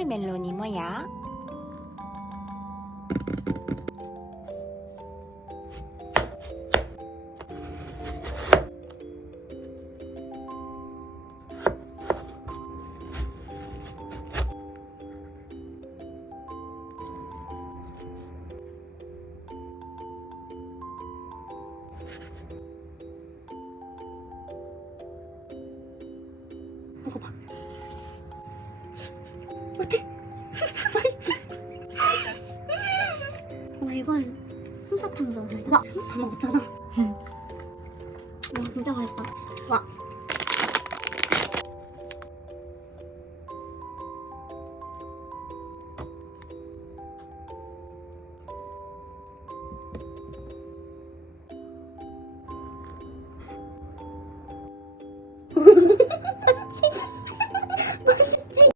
트롤 멜론이 뭐야? 먹어봐. 어때? 맛있지? 와, 이건 솜사탕 넣어야 돼. 와, 다 먹었잖아. 와, 진짜 맛있다. 와.